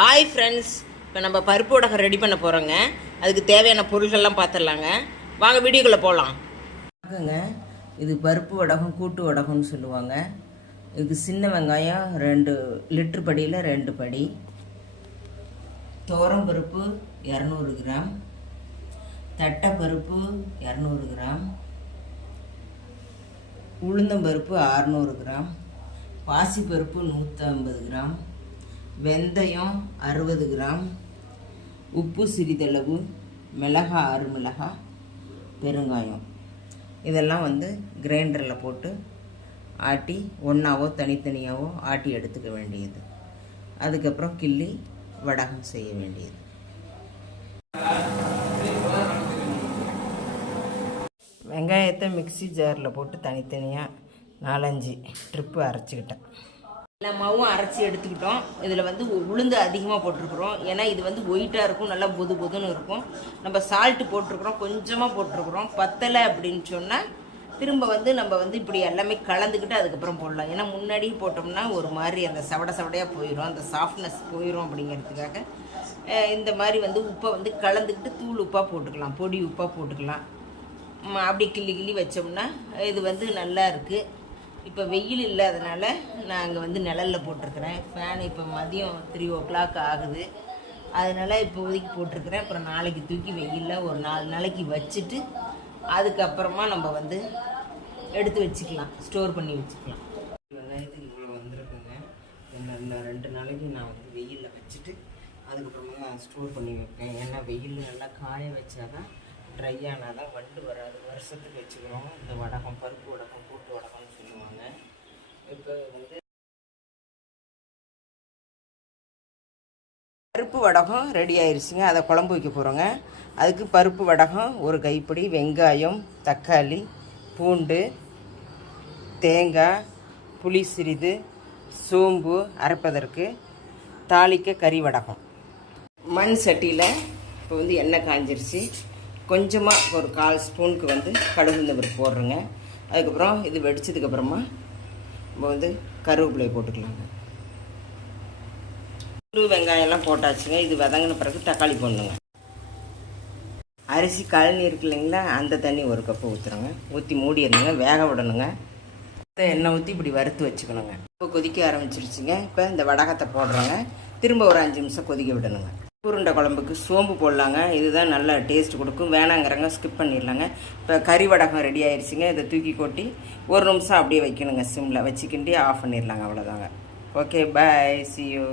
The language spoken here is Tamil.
ஹாய் ஃப்ரெண்ட்ஸ் இப்போ நம்ம பருப்பு உடகம் ரெடி பண்ண போகிறோங்க அதுக்கு தேவையான பொருள்கள்லாம் பார்த்துடலாங்க வாங்க வீடியோக்குள்ளே போகலாம் வணக்கங்க இது பருப்பு வடகம் கூட்டு வடகம்னு சொல்லுவாங்க. இதுக்கு சின்ன வெங்காயம் ரெண்டு லிட்ரு படியில் ரெண்டு படி. துவரம் பருப்பு இரநூறு கிராம். தட்டைப்பருப்பு இரநூறு கிராம். உளுந்தம்பருப்பு அறநூறு கிராம். பாசிப்பருப்பு நூற்றம்பது கிராம். வெந்தயம் அறுபது கிராம் உப்பு சிறிதளவு மிளகா ஆறு மிளகாய் பெருங்காயம். இதெல்லாம் வந்து கிரைண்டரில் போட்டு ஆட்டி ஒன்றாவோ தனித்தனியாகவோ ஆட்டி எடுத்துக்க வேண்டியது. அதுக்கப்புறம் கிள்ளி வடகம் செய்ய வேண்டியது. வெங்காயத்தை மிக்ஸி ஜாரில் போட்டு தனித்தனியாக நாலஞ்சு ட்ரிப்பு அரைச்சிக்கிட்டேன். எல்லா மாவும் அரைச்சி எடுத்துக்கிட்டோம். இதில் வந்து உளுந்து அதிகமாக போட்டிருக்கிறோம். ஏன்னா இது வந்து ஒயிட்டாக இருக்கும் நல்லா பொது பொதுன்னு இருக்கும். நம்ம சால்ட்டு போட்டிருக்கிறோம் கொஞ்சமாக போட்டிருக்கிறோம். பத்தலை அப்படின்னு சொன்னால் திரும்ப வந்து நம்ம வந்து இப்படி எல்லாமே கலந்துக்கிட்டு அதுக்கப்புறம் போடலாம். ஏன்னா முன்னாடி போட்டோம்னா ஒரு மாதிரி அந்த சவட சவடையாக போயிடும் அந்த சாஃப்ட்னஸ் போயிடும் அப்படிங்கிறதுக்காக. இந்த மாதிரி வந்து உப்பை வந்து கலந்துக்கிட்டு தூள் உப்பாக போட்டுக்கலாம் பொடி உப்பாக போட்டுக்கலாம். அப்படி கிள்ளி கிள்ளி வச்சோம்னா இது வந்து நல்லா இருக்குது இப்போ வெயில் இல்லாதனால நான் அங்கே வந்து நிழலில் போட்டிருக்கிறேன். ஃபேன் இப்போ மதியம் த்ரீ ஓ கிளாக் ஆகுது. அதனால் இப்போதைக்கு போட்டிருக்கிறேன். அப்புறம் நாளைக்கு தூக்கி வெயிலில் ஒரு நாலு நாளைக்கு வச்சுட்டு அதுக்கப்புறமா நம்ம வந்து எடுத்து வச்சுக்கலாம். ஸ்டோர் பண்ணி வச்சுக்கலாம். வெங்காயத்துக்கு இவ்வளோ வந்திருக்குங்க. இன்னும் ரெண்டு நாளைக்கு நான் வந்து வெயிலில் வச்சுட்டு அதுக்கப்புறமா ஸ்டோர் பண்ணி வைப்பேன். ஏன்னா வெயில் நல்லா காய வச்சாதான் ட்ரை ஆனால் தான் வண்டு வராது. வருஷத்துக்கு வச்சுக்கிறோம். இந்த வடகம் பருப்பு வடகம் கூட்டு வடகம். பருப்பு வடகம் ரெடி ஆயிருச்சுங்க. அதை குழம்பு வைக்க போகிறோங்க அதுக்கு பருப்பு வடகம் ஒரு கைப்பிடி வெங்காயம் தக்காளி பூண்டு தேங்காய் புளி சிறிது சோம்பு அரைப்பதற்கு தாளிக்க கறி வடகம். மண் சட்டியில் இப்போ வந்து எண்ணெய் காஞ்சிருச்சு. கொஞ்சமாக ஒரு கால் ஸ்பூனுக்கு வந்து கடுகு இந்த போடுறோங்க. அதுக்கப்புறம் இது வெடிச்சதுக்கப்புறமா நம்ம வந்து கருவேப்பிலையை போட்டுக்கலாங்க. குரு வெங்காயம்லாம் போட்டாச்சுங்க. இது வதங்கின பிறகு தக்காளி போடணுங்க. அரிசி கழனி இருக்கு இல்லைங்களா? அந்த தண்ணி ஒரு கப்பு ஊற்றுறோங்க ஊற்றி மூடிடணுங்க. வேக விடணுங்க. எண்ணெய் ஊற்றி இப்படி வறுத்து வச்சுக்கணுங்க. இப்போ கொதிக்க ஆரம்பிச்சிருச்சுங்க. இப்போ இந்த வடகத்தை போடுறோங்க. திரும்ப ஒரு அஞ்சு நிமிஷம் கொதிக்க விடணுங்க. உருண்டை குழம்புக்கு சோம்பு போடலாங்க. இதுதான் நல்லா டேஸ்ட் கொடுக்கும். வேணாங்கிறங்க ஸ்கிப் பண்ணிடலாங்க. இப்போ கறி வடகம் ரெடி ஆயிடுச்சுங்க இதை தூக்கி கொட்டி ஒரு நிமிஷம் அப்படியே வைக்கணுங்க. சிம்மில் வச்சுக்கிண்டி ஆஃப் பண்ணிடலாங்க. அவ்வளோதாங்க ஓகே பாய் சியூ